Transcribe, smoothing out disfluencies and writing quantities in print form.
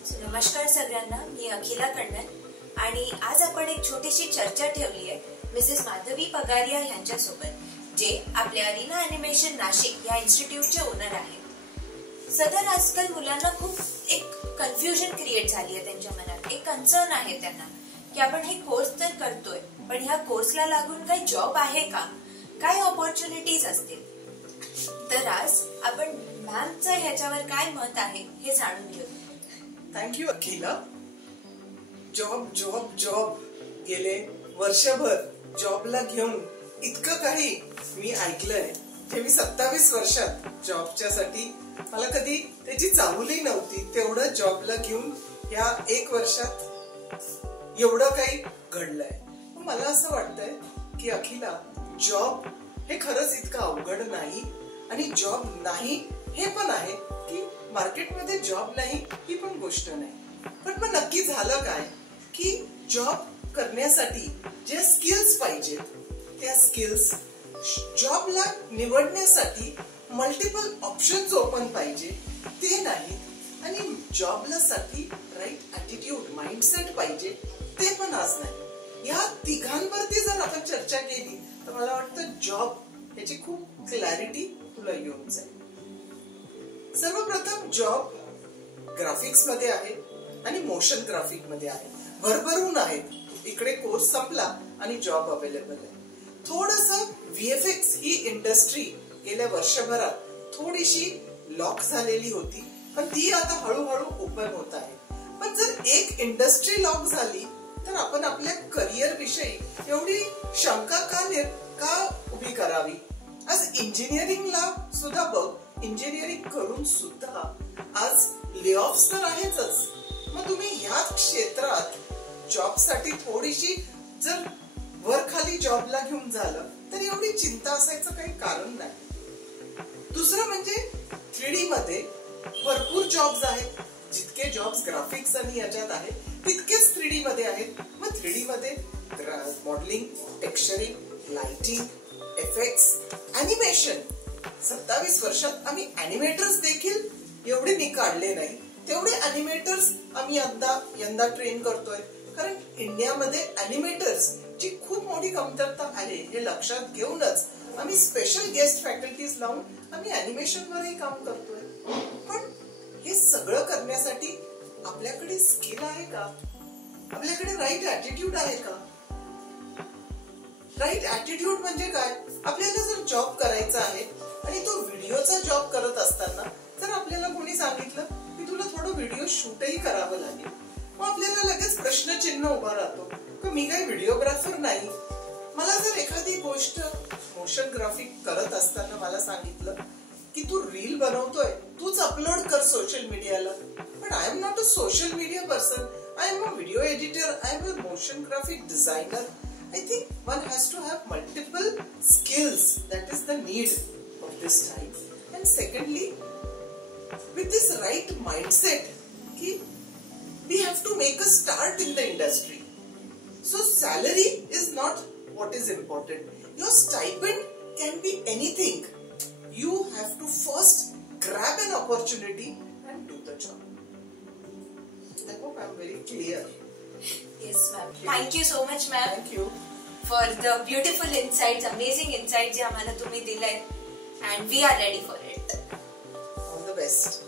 नमस्कार सगळ्यांना, मी अखिला कण्णन आणि आज आपण एक छोटीशी चर्चा ठेवली आहे मिसेस माधवी पगारिया यांच्यासोबत, जे आपल्या अरिना एनिमेशन नाशिक या इन्स्टिट्यूटचे ओनर आहेत. सदर आजकाल मुलांना खूप एक कन्फ्युजन क्रिएट झाली आहे त्यांच्या मनात. एक कन्सर्न आहे त्यांना की आपण हे कोर्स तर करतोय, पण ह्या कोर्सला लागून काही जॉब आहे का, काय ऑपॉर्च्युनिटीज असतील. तर आज आपण मॅमचं ह्याच्यावर काय मत आहे हे जाणून घेऊ. थँक्यू अखिला. जॉब जॉब जॉब गेले वर्षभर जॉबला घेऊन इतकं काही मी ऐकलंय. हे मी 27 वर्षात जॉबच्या साठी मला कधी त्याची चाहुली नव्हती. तेवढं जॉबला घेऊन या 1 वर्षात एवढं काही घडलंय. मला असं वाटतंय की अखिला, जॉब हे खरंच इतकं अवघड नाही आणि जॉब नाही हे पण आहे की मार्केटमध्ये जॉब नाही ही पण गोष्ट नाही. पण मग नक्की झालं काय की जॉब करण्यासाठी जे स्किल्स पाहिजेत त्या स्किल्स, जॉबला निवडण्यासाठी मल्टिपल ऑप्शन्स ओपन पाहिजे ते नाही, आणि जॉबला साठी राईट ऍटिट्यूड माइंडसेट पाहिजे ते पण आज नाही. या तिघांवरती जर आपण चर्चा केली तर मला वाटतं जॉब याची खूप क्लॅरिटी तुला येऊन जाईल. सर्वप्रथम जॉब ग्राफिक्स मध्ये आहे आणि मोशन ग्राफिक मध्ये आहे. भरभरून आहेत. इकडे कोर्स संपला आणि जॉब अवेलेबल आहे. थोडंसं VFX ही इंडस्ट्री गेल्या वर्षभरात थोडीशी लॉक झालेली होती, पण ती आता हळूहळू ओपन होत आहे. पण जर एक इंडस्ट्री लॉक झाली तर आपण आपल्या करिअर विषयी एवढी शंका का उभी करावी. आज इंजिनिअरिंगला सुद्धा बघ, इंजिनिअरिंग करून सुद्धा आज ले ऑफ्स तर आहेतच. मग तुम्ही या क्षेत्रात जॉबसाठी थोडीशी जर वर खाली जॉबला घेऊन झालं तर एवढी चिंता असायचं काही कारण नाही. दुसरं म्हणजे 3D मध्ये भरपूर जॉब्स आहेत. जितके जॉब्स ग्राफिक्स आणि याच्यात आहेत तितकेच 3D मध्ये आहेत. मग 3D मध्ये modelling, texturing, lighting, effects, animation. 27 वर्षात आम्ही अॅनिमेटर्स देखील एवढे काढले नाही. तेवढे अॅनिमेटर्स आम्ही यंदा ट्रेन करतोय, कारण इंडियामध्ये अॅनिमेटर्स ची खूप मोठी कमतरता आहे हे लक्षात घेऊनच आम्ही स्पेशल गेस्ट फॅकल्टीज लावून आम्ही अॅनिमेशन वरही काम करतोय. पण हे सगळं करण्यासाठी आपल्याकडे स्किल आहे का, आपल्याकडे राईट ऍटिट्यूड आहे का. राईट ऍटिट्यूड म्हणजे काय, आपल्याला जर जॉब करायचा आहे आणि तो व्हिडिओचा जॉब करत असताना जर आपल्याला कोणी सांगितलं की तुला थोडं व्हिडिओ शूटही करावं लागेल, मग आपल्याला लगेच प्रश्नचिन्ह उभा राहतो की मी काही व्हिडिओग्राफर नाही. मला जर एखादी गोष्ट मोशन ग्राफिक करत असताना मला सांगितलं की तू रील बनवतोय, तूच अपलोड कर सोशल मीडियाला, पण I am not a social media person, I am a video editor, I am a motion graphic designer. I think one has to have multiple skills. That is the need of this time. And secondly, with this right mindset, we have to make a start in the industry. So salary is not what is important. Your stipend can be anything. You have to first grab an opportunity and do the job. I hope I am very clear. Yes, ma'am. Thank you so much, ma'am. Thank you for the beautiful insights, amazing insights जे आम्हाला तुम्ही दिले, and we are ready for it. All the best.